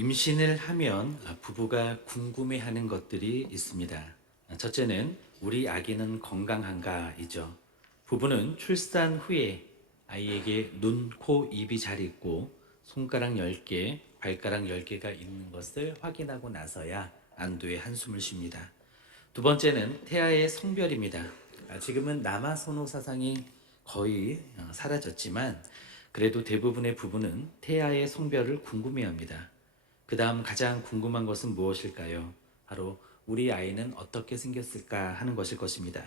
임신을 하면 부부가 궁금해하는 것들이 있습니다. 첫째는 우리 아기는 건강한가이죠. 부부는 출산 후에 아이에게 눈, 코, 입이 잘 있고 손가락 10개, 발가락 10개가 있는 것을 확인하고 나서야 안도의 한숨을 쉽니다. 두 번째는 태아의 성별입니다. 지금은 남아선호 사상이 거의 사라졌지만 그래도 대부분의 부부는 태아의 성별을 궁금해합니다. 그 다음 가장 궁금한 것은 무엇일까요? 바로 우리 아이는 어떻게 생겼을까 하는 것일 것입니다.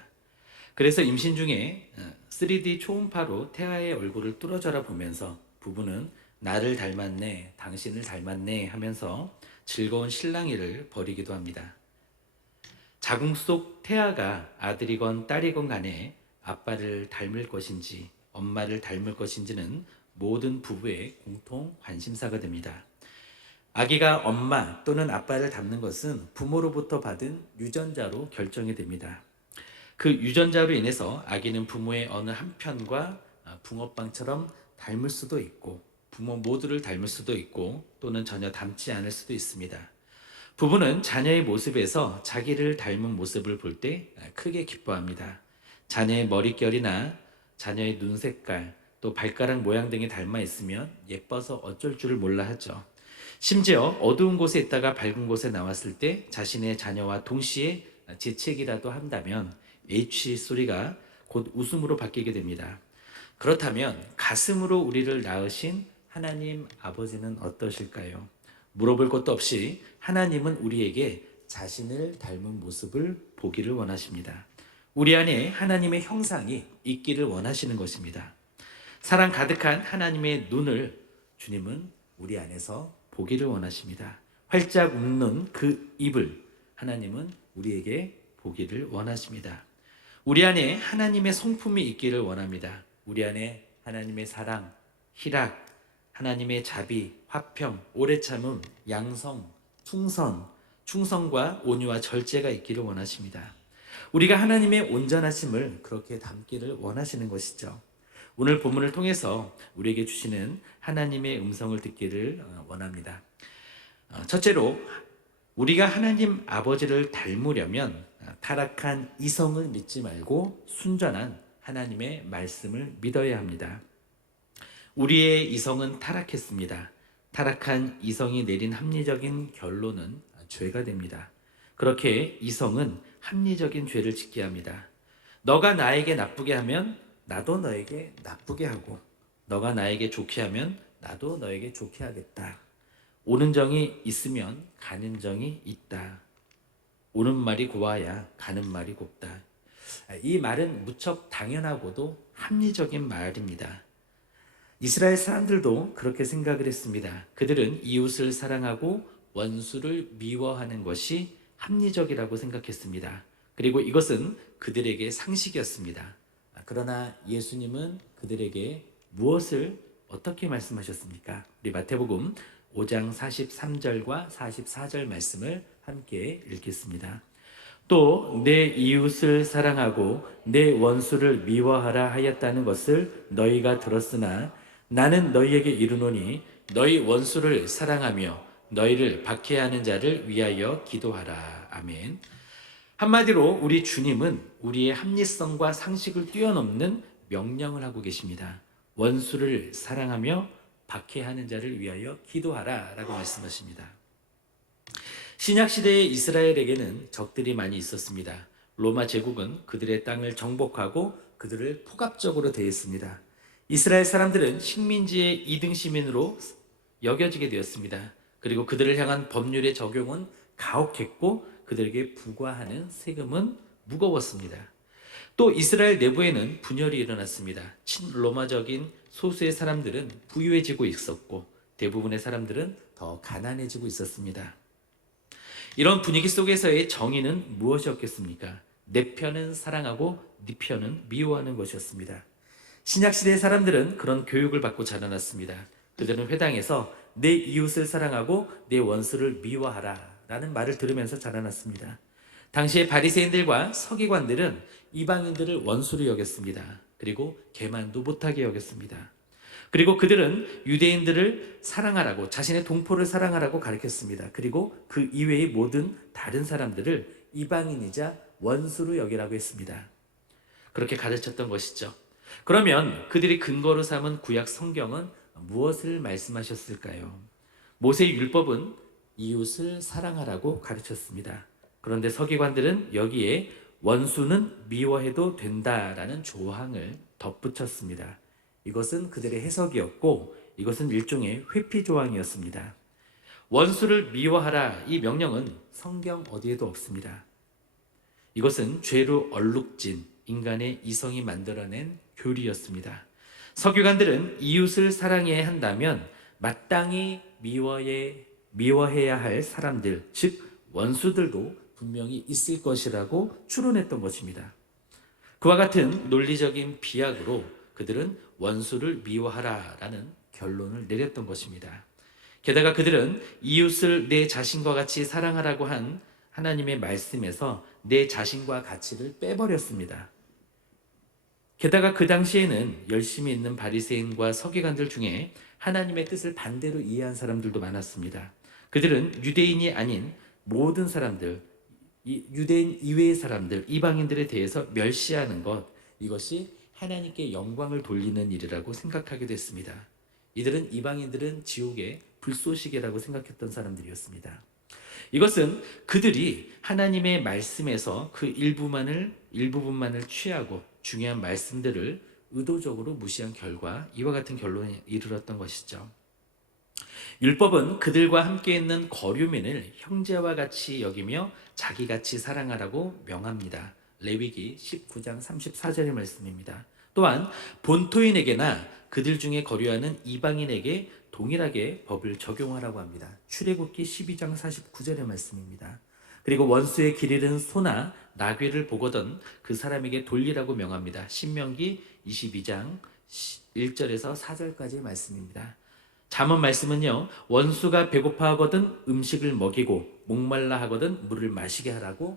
그래서 임신 중에 3D 초음파로 태아의 얼굴을 뚫어져라 보면서 부부는 나를 닮았네, 당신을 닮았네 하면서 즐거운 실랑이를 벌이기도 합니다. 자궁 속 태아가 아들이건 딸이건 간에 아빠를 닮을 것인지 엄마를 닮을 것인지는 모든 부부의 공통 관심사가 됩니다. 아기가 엄마 또는 아빠를 닮는 것은 부모로부터 받은 유전자로 결정이 됩니다. 그 유전자로 인해서 아기는 부모의 어느 한편과 붕어빵처럼 닮을 수도 있고 부모 모두를 닮을 수도 있고 또는 전혀 닮지 않을 수도 있습니다. 부부는 자녀의 모습에서 자기를 닮은 모습을 볼 때 크게 기뻐합니다. 자녀의 머릿결이나 자녀의 눈 색깔, 또 발가락 모양 등이 닮아 있으면 예뻐서 어쩔 줄을 몰라 하죠. 심지어 어두운 곳에 있다가 밝은 곳에 나왔을 때 자신의 자녀와 동시에 재채기라도 한다면 H 소리가 곧 웃음으로 바뀌게 됩니다. 그렇다면 가슴으로 우리를 낳으신 하나님 아버지는 어떠실까요? 물어볼 것도 없이 하나님은 우리에게 자신을 닮은 모습을 보기를 원하십니다. 우리 안에 하나님의 형상이 있기를 원하시는 것입니다. 사랑 가득한 하나님의 눈을 주님은 우리 안에서 보기를 원하십니다. 활짝 웃는 그 입을 하나님은 우리에게 보기를 원하십니다. 우리 안에 하나님의 성품이 있기를 원합니다. 우리 안에 하나님의 사랑, 희락, 하나님의 자비, 화평, 오래 참음, 양성, 충성과 온유와 절제가 있기를 원하십니다. 우리가 하나님의 온전하심을 그렇게 담기를 원하시는 것이죠. 오늘 본문을 통해서 우리에게 주시는 하나님의 음성을 듣기를 원합니다. 첫째로 우리가 하나님 아버지를 닮으려면 타락한 이성을 믿지 말고 순전한 하나님의 말씀을 믿어야 합니다. 우리의 이성은 타락했습니다. 타락한 이성이 내린 합리적인 결론은 죄가 됩니다. 그렇게 이성은 합리적인 죄를 짓게 합니다. 너가 나에게 나쁘게 하면 나도 너에게 나쁘게 하고 너가 나에게 좋게 하면 나도 너에게 좋게 하겠다. 오는 정이 있으면 가는 정이 있다. 오는 말이 고와야 가는 말이 곱다. 이 말은 무척 당연하고도 합리적인 말입니다. 이스라엘 사람들도 그렇게 생각을 했습니다. 그들은 이웃을 사랑하고 원수를 미워하는 것이 합리적이라고 생각했습니다. 그리고 이것은 그들에게 상식이었습니다. 그러나 예수님은 그들에게 무엇을 어떻게 말씀하셨습니까? 우리 마태복음 5장 43절과 44절 말씀을 함께 읽겠습니다. 또 내 이웃을 사랑하고 내 원수를 미워하라 하였다는 것을 너희가 들었으나 나는 너희에게 이르노니 너희 원수를 사랑하며 너희를 박해하는 자를 위하여 기도하라. 아멘. 한마디로 우리 주님은 우리의 합리성과 상식을 뛰어넘는 명령을 하고 계십니다. 원수를 사랑하며 박해하는 자를 위하여 기도하라 라고 말씀하십니다. 신약시대의 이스라엘에게는 적들이 많이 있었습니다. 로마 제국은 그들의 땅을 정복하고 그들을 폭압적으로 대했습니다. 이스라엘 사람들은 식민지의 2등 시민으로 여겨지게 되었습니다. 그리고 그들을 향한 법률의 적용은 가혹했고 그들에게 부과하는 세금은 무거웠습니다. 또 이스라엘 내부에는 분열이 일어났습니다. 친로마적인 소수의 사람들은 부유해지고 있었고 대부분의 사람들은 더 가난해지고 있었습니다. 이런 분위기 속에서의 정의는 무엇이었겠습니까? 내 편은 사랑하고 네 편은 미워하는 것이었습니다. 신약시대의 사람들은 그런 교육을 받고 자라났습니다. 그들은 회당에서 내 이웃을 사랑하고 내 원수를 미워하라 라는 말을 들으면서 자라났습니다. 당시의 바리새인들과 서기관들은 이방인들을 원수로 여겼습니다. 그리고 계만도 못하게 여겼습니다. 그리고 그들은 유대인들을 사랑하라고, 자신의 동포를 사랑하라고 가르쳤습니다. 그리고 그 이외의 모든 다른 사람들을 이방인이자 원수로 여기라고 했습니다. 그렇게 가르쳤던 것이죠. 그러면 그들이 근거로 삼은 구약 성경은 무엇을 말씀하셨을까요? 모세의 율법은 이웃을 사랑하라고 가르쳤습니다. 그런데 서기관들은 여기에 원수는 미워해도 된다라는 조항을 덧붙였습니다. 이것은 그들의 해석이었고 이것은 일종의 회피 조항이었습니다. 원수를 미워하라, 이 명령은 성경 어디에도 없습니다. 이것은 죄로 얼룩진 인간의 이성이 만들어낸 교리였습니다. 서기관들은 이웃을 사랑해야 한다면 마땅히 미워해야 할 사람들, 즉 원수들도 분명히 있을 것이라고 추론했던 것입니다. 그와 같은 논리적인 비약으로 그들은 원수를 미워하라라는 결론을 내렸던 것입니다. 게다가 그들은 이웃을 내 자신과 같이 사랑하라고 한 하나님의 말씀에서 내 자신과 가치를 빼버렸습니다. 게다가 그 당시에는 열심히 있는 바리새인과 서기관들 중에 하나님의 뜻을 반대로 이해한 사람들도 많았습니다. 그들은 유대인이 아닌 모든 사람들, 유대인 이외의 사람들, 이방인들에 대해서 멸시하는 것, 이것이 하나님께 영광을 돌리는 일이라고 생각하게 됐습니다. 이들은 이방인들은 지옥의 불쏘시개라고 생각했던 사람들이었습니다. 이것은 그들이 하나님의 말씀에서 그 일부분만을 취하고 중요한 말씀들을 의도적으로 무시한 결과 이와 같은 결론에 이르렀던 것이죠. 율법은 그들과 함께 있는 거류민을 형제와 같이 여기며 자기같이 사랑하라고 명합니다. 레위기 19장 34절의 말씀입니다. 또한 본토인에게나 그들 중에 거류하는 이방인에게 동일하게 법을 적용하라고 합니다. 출애굽기 12장 49절의 말씀입니다. 그리고 원수의 길 잃은 소나 나귀를 보거든 그 사람에게 돌리라고 명합니다. 신명기 22장 1절에서 4절까지의 말씀입니다. 잠언 말씀은요, 원수가 배고파하거든 음식을 먹이고 목말라 하거든 물을 마시게 하라고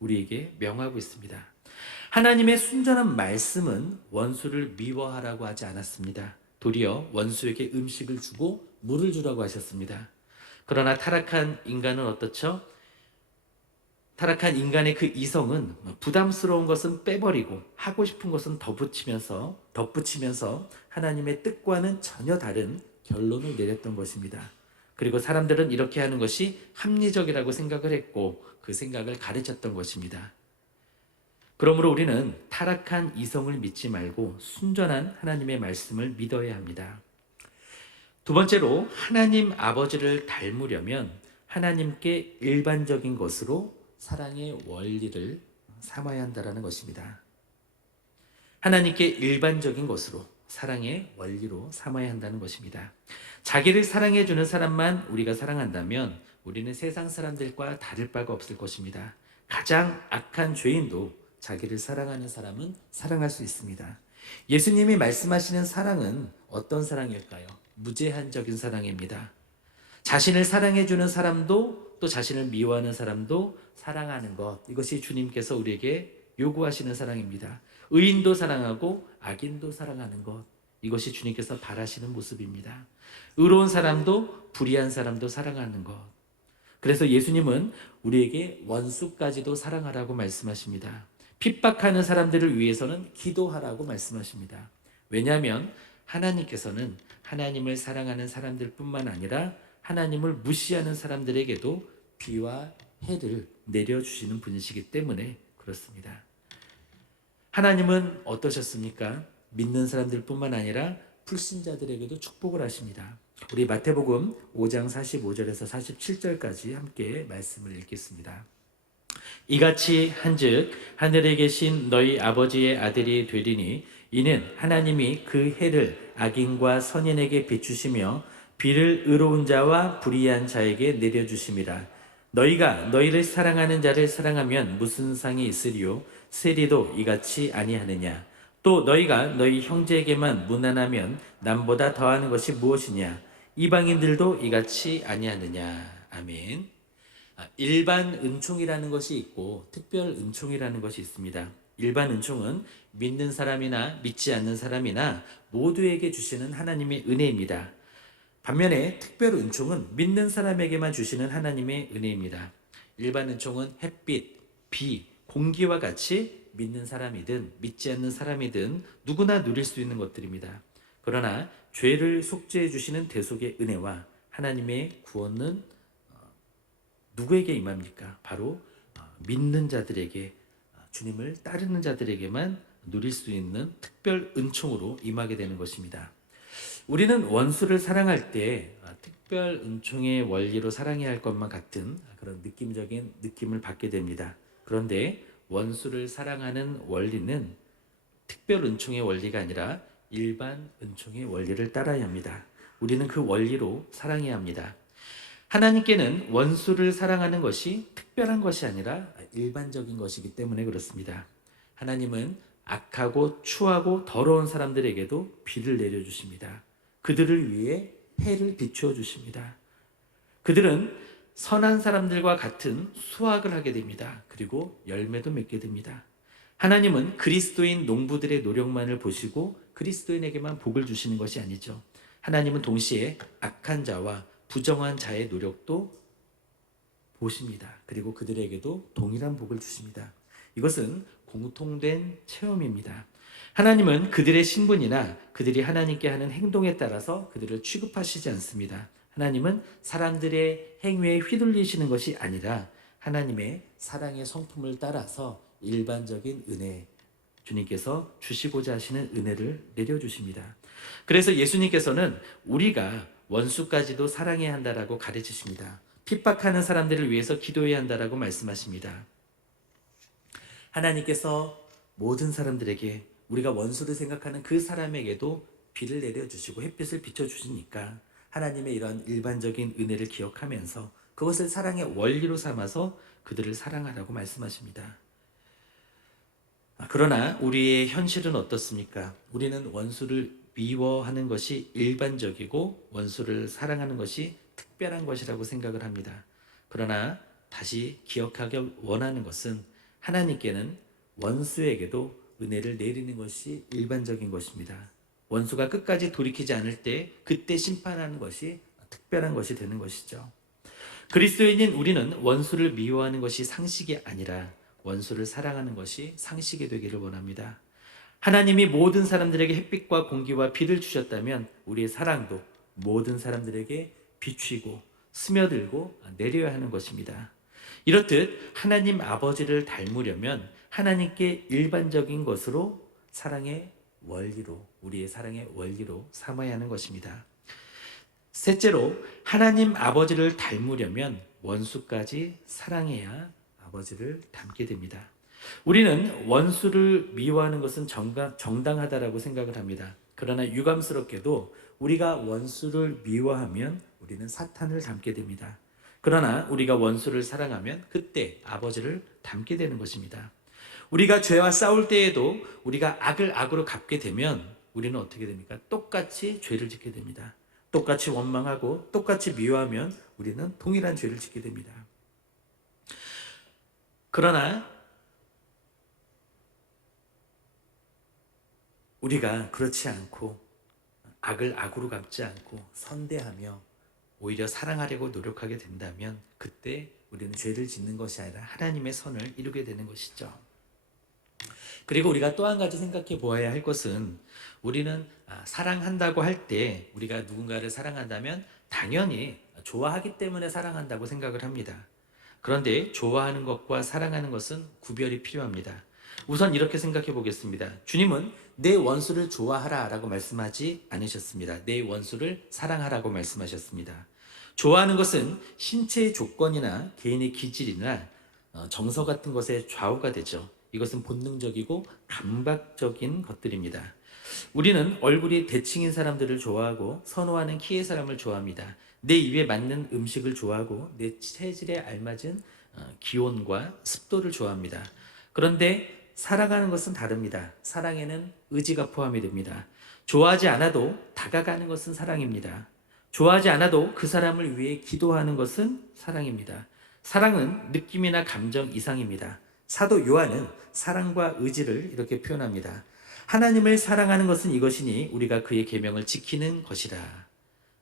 우리에게 명하고 있습니다. 하나님의 순전한 말씀은 원수를 미워하라고 하지 않았습니다. 도리어 원수에게 음식을 주고 물을 주라고 하셨습니다. 그러나 타락한 인간은 어떻죠? 타락한 인간의 그 이성은 부담스러운 것은 빼버리고 하고 싶은 것은 덧붙이면서 하나님의 뜻과는 전혀 다른 결론을 내렸던 것입니다. 그리고 사람들은 이렇게 하는 것이 합리적이라고 생각을 했고 그 생각을 가르쳤던 것입니다. 그러므로 우리는 타락한 이성을 믿지 말고 순전한 하나님의 말씀을 믿어야 합니다. 두 번째로, 하나님 아버지를 닮으려면 하나님께 일반적인 것으로 사랑의 원리를 삼아야 한다는 것입니다. 하나님께 일반적인 것으로 사랑의 원리로 삼아야 한다는 것입니다. 자기를 사랑해 주는 사람만 우리가 사랑한다면 우리는 세상 사람들과 다를 바가 없을 것입니다. 가장 악한 죄인도 자기를 사랑하는 사람은 사랑할 수 있습니다. 예수님이 말씀하시는 사랑은 어떤 사랑일까요? 무제한적인 사랑입니다. 자신을 사랑해 주는 사람도 또 자신을 미워하는 사람도 사랑하는 것, 이것이 주님께서 우리에게 요구하시는 사랑입니다. 의인도 사랑하고 악인도 사랑하는 것, 이것이 주님께서 바라시는 모습입니다. 의로운 사람도 불의한 사람도 사랑하는 것. 그래서 예수님은 우리에게 원수까지도 사랑하라고 말씀하십니다. 핍박하는 사람들을 위해서는 기도하라고 말씀하십니다. 왜냐하면 하나님께서는 하나님을 사랑하는 사람들뿐만 아니라 하나님을 무시하는 사람들에게도 비와 해를 내려주시는 분이시기 때문에 그렇습니다. 하나님은 어떠셨습니까? 믿는 사람들뿐만 아니라 불신자들에게도 축복을 하십니다. 우리 마태복음 5장 45절에서 47절까지 함께 말씀을 읽겠습니다. 이같이 한즉 하늘에 계신 너희 아버지의 아들이 되리니 이는 하나님이 그 해를 악인과 선인에게 비추시며 비를 의로운 자와 불의한 자에게 내려주심이라. 너희가 너희를 사랑하는 자를 사랑하면 무슨 상이 있으리요? 세리도 이같이 아니하느냐? 또 너희가 너희 형제에게만 무난하면 남보다 더하는 것이 무엇이냐? 이방인들도 이같이 아니하느냐? 아멘. 일반 은총이라는 것이 있고 특별 은총이라는 것이 있습니다. 일반 은총은 믿는 사람이나 믿지 않는 사람이나 모두에게 주시는 하나님의 은혜입니다. 반면에 특별 은총은 믿는 사람에게만 주시는 하나님의 은혜입니다. 일반 은총은 햇빛, 비, 공기와 같이 믿는 사람이든 믿지 않는 사람이든 누구나 누릴 수 있는 것들입니다. 그러나 죄를 속죄해 주시는 대속의 은혜와 하나님의 구원은 누구에게 임합니까? 바로 믿는 자들에게, 주님을 따르는 자들에게만 누릴 수 있는 특별 은총으로 임하게 되는 것입니다. 우리는 원수를 사랑할 때 특별 은총의 원리로 사랑해야 할 것만 같은 그런 느낌적인 느낌을 받게 됩니다. 그런데 원수를 사랑하는 원리는 특별 은총의 원리가 아니라 일반 은총의 원리를 따라야 합니다. 우리는 그 원리로 사랑해야 합니다. 하나님께는 원수를 사랑하는 것이 특별한 것이 아니라 일반적인 것이기 때문에 그렇습니다. 하나님은 악하고 추하고 더러운 사람들에게도 비를 내려주십니다. 그들을 위해 해를 비추어 주십니다. 그들은 선한 사람들과 같은 수확을 하게 됩니다. 그리고 열매도 맺게 됩니다. 하나님은 그리스도인 농부들의 노력만을 보시고 그리스도인에게만 복을 주시는 것이 아니죠. 하나님은 동시에 악한 자와 부정한 자의 노력도 보십니다. 그리고 그들에게도 동일한 복을 주십니다. 이것은 공통된 체험입니다. 하나님은 그들의 신분이나 그들이 하나님께 하는 행동에 따라서 그들을 취급하시지 않습니다. 하나님은 사람들의 행위에 휘둘리시는 것이 아니라 하나님의 사랑의 성품을 따라서 일반적인 은혜, 주님께서 주시고자 하시는 은혜를 내려주십니다. 그래서 예수님께서는 우리가 원수까지도 사랑해야 한다라고 가르치십니다. 핍박하는 사람들을 위해서 기도해야 한다라고 말씀하십니다. 하나님께서 모든 사람들에게, 우리가 원수를 생각하는 그 사람에게도 비를 내려주시고 햇빛을 비춰주시니까 하나님의 이런 일반적인 은혜를 기억하면서 그것을 사랑의 원리로 삼아서 그들을 사랑하라고 말씀하십니다. 그러나 우리의 현실은 어떻습니까? 우리는 원수를 미워하는 것이 일반적이고 원수를 사랑하는 것이 특별한 것이라고 생각을 합니다. 그러나 다시 기억하기 원하는 것은 하나님께는 원수에게도 은혜를 내리는 것이 일반적인 것입니다. 원수가 끝까지 돌이키지 않을 때 그때 심판하는 것이 특별한 것이 되는 것이죠. 그리스도인인 우리는 원수를 미워하는 것이 상식이 아니라 원수를 사랑하는 것이 상식이 되기를 원합니다. 하나님이 모든 사람들에게 햇빛과 공기와 비를 주셨다면 우리의 사랑도 모든 사람들에게 비추고 스며들고 내려야 하는 것입니다. 이렇듯 하나님 아버지를 닮으려면 하나님께 일반적인 것으로 사랑의 원리로, 우리의 사랑의 원리로 삼아야 하는 것입니다. 셋째로, 하나님 아버지를 닮으려면 원수까지 사랑해야 아버지를 닮게 됩니다. 우리는 원수를 미워하는 것은 정당하다라고 생각을 합니다. 그러나 유감스럽게도 우리가 원수를 미워하면 우리는 사탄을 닮게 됩니다. 그러나 우리가 원수를 사랑하면 그때 아버지를 닮게 되는 것입니다. 우리가 죄와 싸울 때에도 우리가 악을 악으로 갚게 되면 우리는 어떻게 됩니까? 똑같이 죄를 짓게 됩니다. 똑같이 원망하고 똑같이 미워하면 우리는 동일한 죄를 짓게 됩니다. 그러나 우리가 그렇지 않고 악을 악으로 갚지 않고 선대하며 오히려 사랑하려고 노력하게 된다면 그때 우리는 죄를 짓는 것이 아니라 하나님의 선을 이루게 되는 것이죠. 그리고 우리가 또 한 가지 생각해 보아야 할 것은 우리는 사랑한다고 할 때 우리가 누군가를 사랑한다면 당연히 좋아하기 때문에 사랑한다고 생각을 합니다. 그런데 좋아하는 것과 사랑하는 것은 구별이 필요합니다. 우선 이렇게 생각해 보겠습니다. 주님은 내 원수를 좋아하라 라고 말씀하지 않으셨습니다. 내 원수를 사랑하라고 말씀하셨습니다. 좋아하는 것은 신체의 조건이나 개인의 기질이나 정서 같은 것에 좌우가 되죠. 이것은 본능적이고 감각적인 것들입니다. 우리는 얼굴이 대칭인 사람들을 좋아하고 선호하는 키의 사람을 좋아합니다. 내 입에 맞는 음식을 좋아하고 내 체질에 알맞은 기온과 습도를 좋아합니다. 그런데 사랑하는 것은 다릅니다. 사랑에는 의지가 포함이 됩니다. 좋아하지 않아도 다가가는 것은 사랑입니다. 좋아하지 않아도 그 사람을 위해 기도하는 것은 사랑입니다. 사랑은 느낌이나 감정 이상입니다. 사도 요한은 사랑과 의지를 이렇게 표현합니다. 하나님을 사랑하는 것은 이것이니 우리가 그의 계명을 지키는 것이라.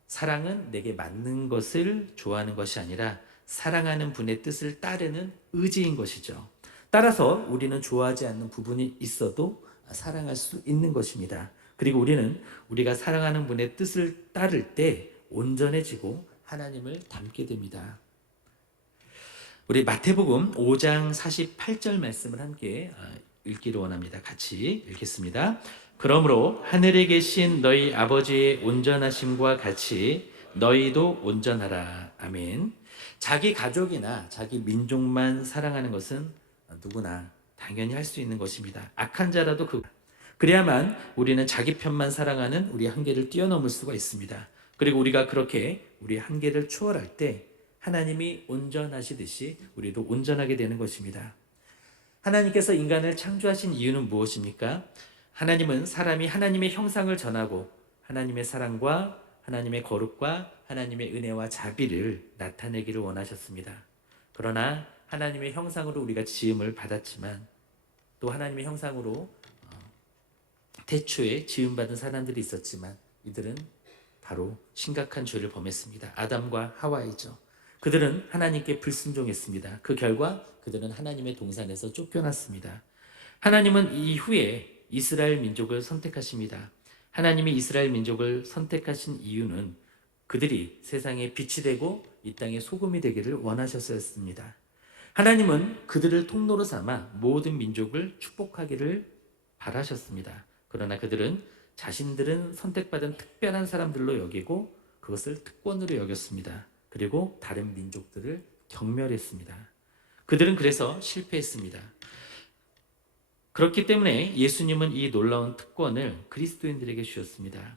사랑은 내게 맞는 것을 좋아하는 것이 아니라 사랑하는 분의 뜻을 따르는 의지인 것이죠. 따라서 우리는 좋아하지 않는 부분이 있어도 사랑할 수 있는 것입니다. 그리고 우리는 우리가 사랑하는 분의 뜻을 따를 때 온전해지고 하나님을 닮게 됩니다. 우리 마태복음 5장 48절 말씀을 함께 읽기를 원합니다. 같이 읽겠습니다. 그러므로 하늘에 계신 너희 아버지의 온전하심과 같이 너희도 온전하라. 아멘. 자기 가족이나 자기 민족만 사랑하는 것은 누구나 당연히 할 수 있는 것입니다. 악한 자라도 그래야만 우리는 자기 편만 사랑하는 우리 한계를 뛰어넘을 수가 있습니다. 그리고 우리가 그렇게 우리 한계를 초월할 때 하나님이 온전하시듯이 우리도 온전하게 되는 것입니다. 하나님께서 인간을 창조하신 이유는 무엇입니까? 하나님은 사람이 하나님의 형상을 전하고 하나님의 사랑과 하나님의 거룩과 하나님의 은혜와 자비를 나타내기를 원하셨습니다. 그러나 하나님의 형상으로 우리가 지음을 받았지만 또 하나님의 형상으로 태초에 지음받은 사람들이 있었지만 이들은 바로 심각한 죄를 범했습니다. 아담과 하와이죠. 그들은 하나님께 불순종했습니다. 그 결과 그들은 하나님의 동산에서 쫓겨났습니다. 하나님은 이후에 이스라엘 민족을 선택하십니다. 하나님이 이스라엘 민족을 선택하신 이유는 그들이 세상에 빛이 되고 이 땅에 소금이 되기를 원하셨습니다. 하나님은 그들을 통로로 삼아 모든 민족을 축복하기를 바라셨습니다. 그러나 그들은 자신들은 선택받은 특별한 사람들로 여기고 그것을 특권으로 여겼습니다. 그리고 다른 민족들을 경멸했습니다. 그들은 그래서 실패했습니다. 그렇기 때문에 예수님은 이 놀라운 특권을 그리스도인들에게 주셨습니다.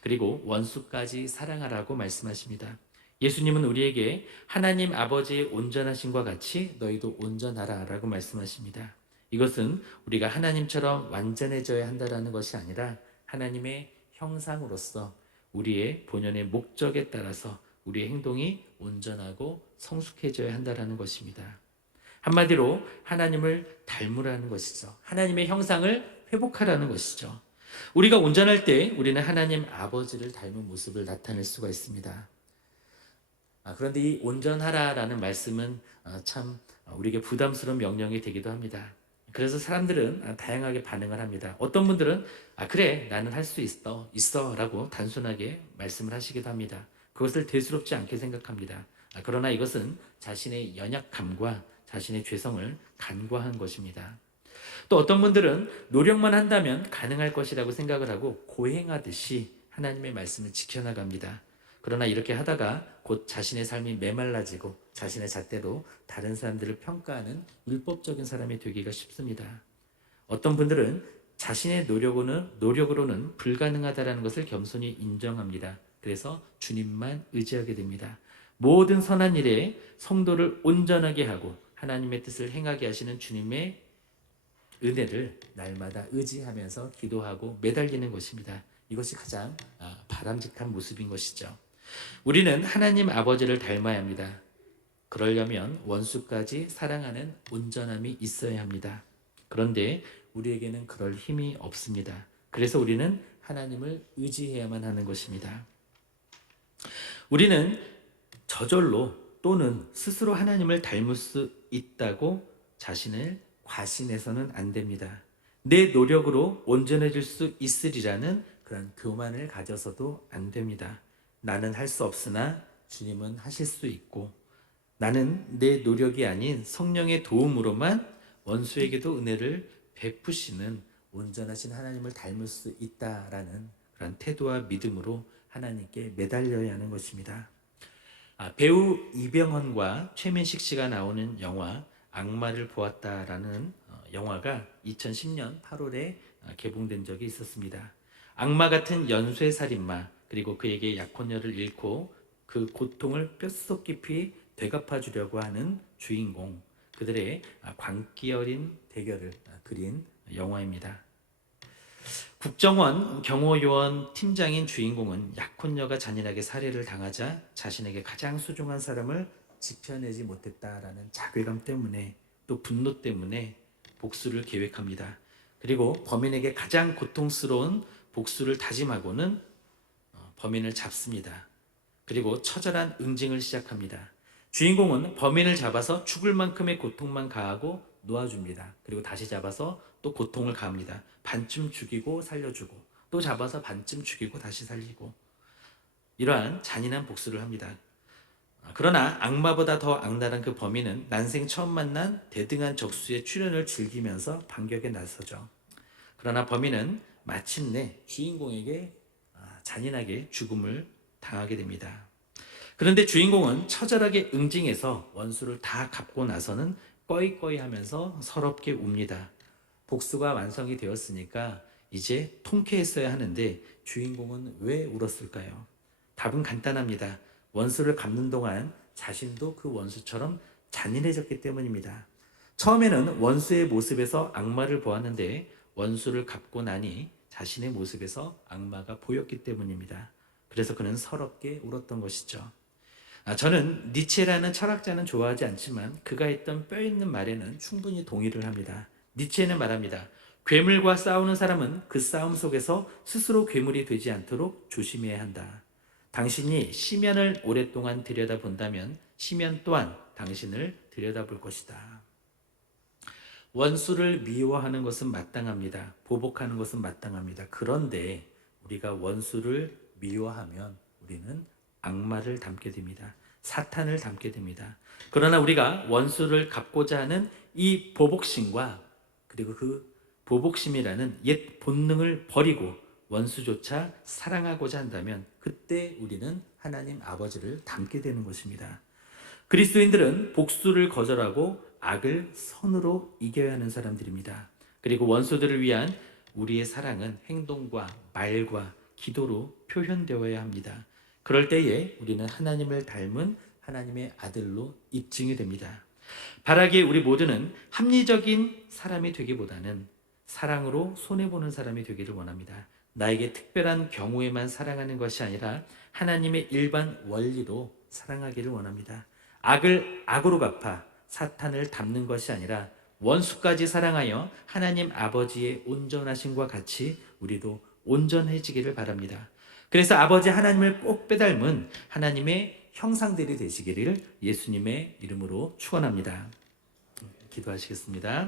그리고 원수까지 사랑하라고 말씀하십니다. 예수님은 우리에게 하나님 아버지의 온전하심과 같이 너희도 온전하라 라고 말씀하십니다. 이것은 우리가 하나님처럼 완전해져야 한다는 것이 아니라 하나님의 형상으로서 우리의 본연의 목적에 따라서 우리의 행동이 온전하고 성숙해져야 한다는 것입니다. 한마디로 하나님을 닮으라는 것이죠. 하나님의 형상을 회복하라는 것이죠. 우리가 온전할 때 우리는 하나님 아버지를 닮은 모습을 나타낼 수가 있습니다. 그런데 이 온전하라라는 말씀은 참 우리에게 부담스러운 명령이 되기도 합니다. 그래서 사람들은 다양하게 반응을 합니다. 어떤 분들은 그래 나는 할 수 있어 라고 단순하게 말씀을 하시기도 합니다. 그것을 대수롭지 않게 생각합니다. 그러나 이것은 자신의 연약함과 자신의 죄성을 간과한 것입니다. 또 어떤 분들은 노력만 한다면 가능할 것이라고 생각을 하고 고행하듯이 하나님의 말씀을 지켜나갑니다. 그러나 이렇게 하다가 곧 자신의 삶이 메말라지고 자신의 잣대로 다른 사람들을 평가하는 율법적인 사람이 되기가 쉽습니다. 어떤 분들은 자신의 노력으로는 불가능하다는 것을 겸손히 인정합니다. 그래서 주님만 의지하게 됩니다. 모든 선한 일에 성도를 온전하게 하고 하나님의 뜻을 행하게 하시는 주님의 은혜를 날마다 의지하면서 기도하고 매달리는 것입니다. 이것이 가장 바람직한 모습인 것이죠. 우리는 하나님 아버지를 닮아야 합니다. 그러려면 원수까지 사랑하는 온전함이 있어야 합니다. 그런데 우리에게는 그럴 힘이 없습니다. 그래서 우리는 하나님을 의지해야만 하는 것입니다. 우리는 저절로 또는 스스로 하나님을 닮을 수 있다고 자신을 과신해서는 안 됩니다. 내 노력으로 온전해질 수 있으리라는 그런 교만을 가져서도 안 됩니다. 나는 할 수 없으나 주님은 하실 수 있고 나는 내 노력이 아닌 성령의 도움으로만 원수에게도 은혜를 베푸시는 온전하신 하나님을 닮을 수 있다라는 그런 태도와 믿음으로 하나님께 매달려야 하는 것입니다. 배우 이병헌과 최민식 씨가 나오는 영화 악마를 보았다라는 영화가 2010년 8월에 개봉된 적이 있었습니다. 악마 같은 연쇄살인마 그리고 그에게 약혼녀를 잃고 그 고통을 뼛속 깊이 되갚아 주려고 하는 주인공 그들의 광기 어린 대결을 그린 영화입니다. 국정원 경호요원 팀장인 주인공은 약혼녀가 잔인하게 살해를 당하자 자신에게 가장 소중한 사람을 지켜내지 못했다라는 자괴감 때문에 또 분노 때문에 복수를 계획합니다. 그리고 범인에게 가장 고통스러운 복수를 다짐하고는 범인을 잡습니다. 그리고 처절한 응징을 시작합니다. 주인공은 범인을 잡아서 죽을 만큼의 고통만 가하고 놓아줍니다. 그리고 다시 잡아서 또 고통을 가합니다. 반쯤 죽이고 살려주고 또 잡아서 반쯤 죽이고 다시 살리고 이러한 잔인한 복수를 합니다. 그러나 악마보다 더 악랄한 그 범인은 난생 처음 만난 대등한 적수의 출연을 즐기면서 반격에 나서죠. 그러나 범인은 마침내 주인공에게 잔인하게 죽음을 당하게 됩니다. 그런데 주인공은 처절하게 응징해서 원수를 다 갚고 나서는 꺼이꺼이 하면서 서럽게 웁니다. 복수가 완성이 되었으니까 이제 통쾌했어야 하는데 주인공은 왜 울었을까요? 답은 간단합니다. 원수를 갚는 동안 자신도 그 원수처럼 잔인해졌기 때문입니다. 처음에는 원수의 모습에서 악마를 보았는데 원수를 갚고 나니 자신의 모습에서 악마가 보였기 때문입니다. 그래서 그는 서럽게 울었던 것이죠. 저는 니체라는 철학자는 좋아하지 않지만 그가 했던 뼈 있는 말에는 충분히 동의를 합니다. 니체는 말합니다. 괴물과 싸우는 사람은 그 싸움 속에서 스스로 괴물이 되지 않도록 조심해야 한다. 당신이 시면을 오랫동안 들여다본다면 시면 또한 당신을 들여다볼 것이다. 원수를 미워하는 것은 마땅합니다. 보복하는 것은 마땅합니다. 그런데 우리가 원수를 미워하면 우리는 악마를 닮게 됩니다. 사탄을 닮게 됩니다. 그러나 우리가 원수를 갚고자 하는 이 보복심과 그리고 그 보복심이라는 옛 본능을 버리고 원수조차 사랑하고자 한다면 그때 우리는 하나님 아버지를 닮게 되는 것입니다. 그리스도인들은 복수를 거절하고 악을 선으로 이겨야 하는 사람들입니다. 그리고 원수들을 위한 우리의 사랑은 행동과 말과 기도로 표현되어야 합니다. 그럴 때에 우리는 하나님을 닮은 하나님의 아들로 입증이 됩니다. 바라기에 우리 모두는 합리적인 사람이 되기보다는 사랑으로 손해보는 사람이 되기를 원합니다. 나에게 특별한 경우에만 사랑하는 것이 아니라 하나님의 일반 원리로 사랑하기를 원합니다. 악을 악으로 갚아 사탄을 닮는 것이 아니라 원수까지 사랑하여 하나님 아버지의 온전하심과 같이 우리도 온전해지기를 바랍니다. 그래서 아버지 하나님을 꼭 빼닮은 하나님의 형상들이 되시기를 예수님의 이름으로 축원합니다. 기도하시겠습니다.